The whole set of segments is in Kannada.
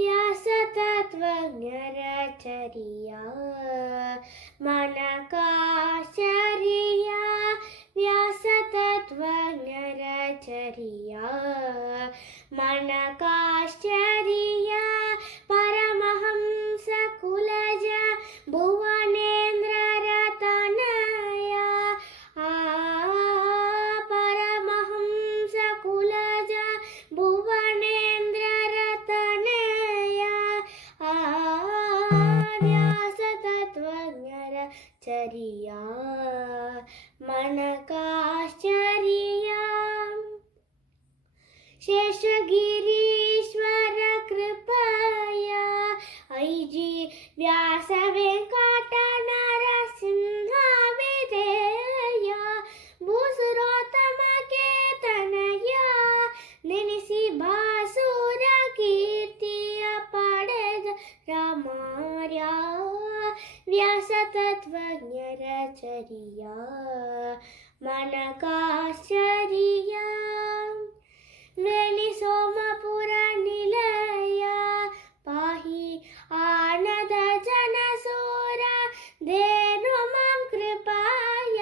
ವ್ಯಾಸತತ್ವಜ್ಞರಚರಿಯ ಮನಕಾಶ್ಚರ್ಯ ವ್ಯಾಸತತ್ವಜ್ಞರಚರಿಯ ಮನಕಾಶ್ಚರ್ಯ ಪರಮಹಂಸ ಕುಲಜ ಭುವನೇಂದ್ರ ರತನಯ ಪರಮಹಂಸ ಕುಲಜ ಭುವನೇಂದ್ರ ರತನಯ ವ್ಯಾಸತತ್ವಜ್ಞರ ಚರಿಯ ಮನಕಾಶ್ಚರ್ಯ ಶೇಷಗಿರೀಶ್ವರ ಕೃಪಯ ಐಜಿ ವ್ಯಾಸ ವೆಂಕಟ ನರಸಿಂಹ ವಿಧೇಯ ಭೂಸುರೋತ್ತಮ ಕೇತನಯ ನೆನೆಸಿ ಭಾಸುರ ಕೀರ್ತಿಯ ಪಡೆದ ರಾಮಾರ್ಯ ವ್ಯಾಸತತ್ವಜ್ಞರ ಚರಿಯ ಮನಕಾಶ್ಚರ್ಯ ವೇಣಿ ಸೋಮಪುರ ನಿಲಯ ಪಾಹಿ ಆನದ ಜನಸೂರ ಧೇನು ಮಾಂ ಕೃಪಾಯ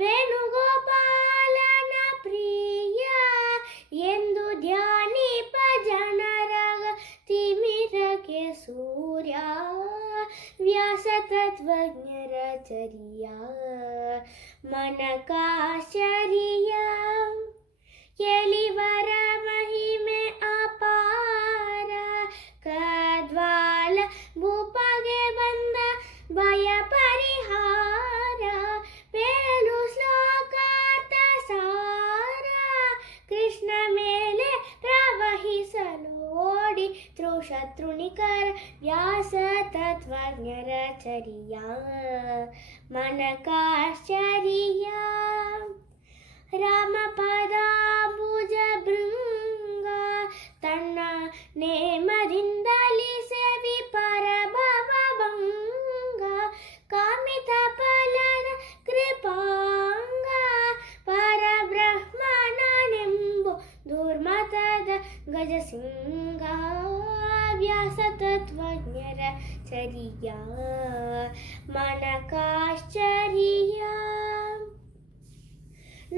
ವೇಣುಗೋಪಾಲನ ಪ್ರಿಯ ಎಂದು ಧ್ಯಾನಿಪ ಜನರಗ ತಿಮಿರಕ್ಕೆ ಸೂರ್ಯ ವ್ಯಾಸತತ್ವಜ್ಞರ ಚರಿಯ ಮನಕಾಶ್ಚರ್ಯ ಕೇಳಿವರ ಮಹಿಮೆ ಅಪಾರ ಕದ್ವಾಲ ಭೂಪಗೆ ಬಂದ ಭಯ ಪರಿಹಾರ ಪೇಲು ಶ್ಲೋಕಾರ್ಥ ಸಾರ ಕೃಷ್ಣ ಮೇಲೆ ಪ್ರವಹಿಸಲು ಓಡಿ ಶತ್ರುನಿಕರ ವ್ಯಾಸ ತತ್ವಜ್ಞರ ಚರಿಯ ಮನಕಾಶ್ಚರ್ಯ ರಾಮ ಪದಾಂಬುಜ ಭೃಂಗ ತನ್ನ ನೇಮದಿಂದಲಿ ಸೇವಿ ಪರಭವ ಭಂಗ ಕಾಮಿತ ಫಲದ ಕೃಪಾಂಗ ಪರಬ್ರಹ್ಮನೆಂಬು ದುರ್ಮತದ ಗಜಸಿಂಗ ವ್ಯಾಸ ತತ್ವಜ್ಞರ ಚರಿಯ ಮನಕಾಶ್ಚರ್ಯ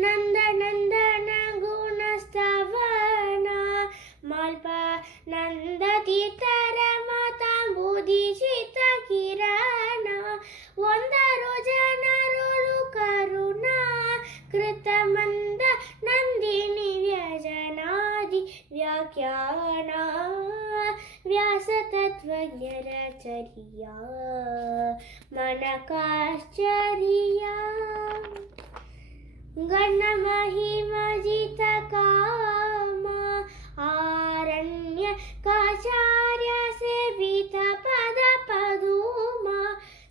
ನಂದನಂದನ ಗುಣಸ್ತವನ ಮಾಲ್ಪ ನಂದ ತೀರ್ಥರ ಮಾತಾಂಬುದಿಶಿತ ಕಿರಣ ಒಂದರು ಜನರುಳು ಕರುಣ ಕೃತ ಮಂದ ನಂದಿನಿ ವ್ಯಜನಾದಿ ವ್ಯಾಖ್ಯಾನ ವ್ಯಾಸ ತತ್ವಜ್ಞರ ಚರಿಯ ಮನಕಾಶ್ಚರ್ಯ ಗಣ ಮಹಿಮಜಿತ ಕಾಮ ಆರಣ್ಯ ಕಾಚಾರ್ಯ ಸೇವಿತ ಪದ ಪದುಮ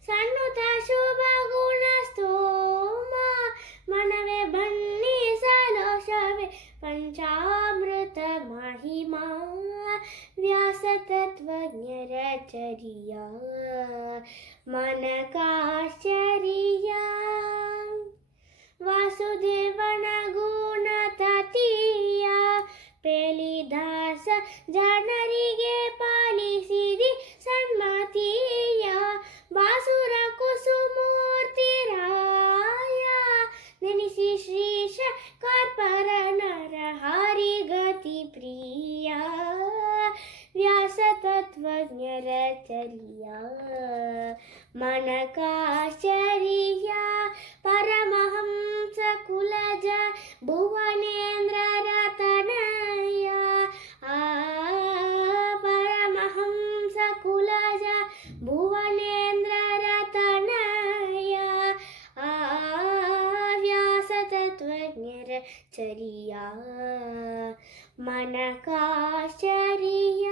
ಸನ್ನುತ ಶುಭ ಗುಣ ಸ್ತೋಮ ಮನವೇ ಬಣ್ಣಿಸಲೋಷವೇ ಪಂಚಾಮೃತ ಮಹಿಮಾ ವ್ಯಾಸ ತತ್ವಜ್ಞರ ಚರಿಯ ಮನಕಾಶ್ಚರ್ಯ ವಾಸುದೇವನ ಗುಣ ತತಿಯ ಪೇಲಿದಾಸ ಜನರಿಗೆ ಪಾಲಿಸಿದಿ ಸನ್ಮತಿಯ ಬಾಸುರ ಕುಸುಮೂರ್ತಿರಾಯ ನೆನೆಸಿ ಶ್ರೀಶ ಕಾರ್ಪರ ನರ ಹರಿಗತಿ ಪ್ರಿಯ ವ್ಯಾಸ ತತ್ವಜ್ಞರ ಚರಿಯ ಮನಕಾಶ್ಚರ್ಯ ಪರಮಹಂಸ ಕುಲಜ ಭುವನೇಂದ್ರ ರತನಯ ಪರಮಹಂಸ ಕುಲಜ ಭುವನೇಂದ್ರ ರತನಯ ವ್ಯಾಸ ತತ್ವಜ್ಞರ ಚರಿಯ ಮನಕಾಶ್ಚರ್ಯ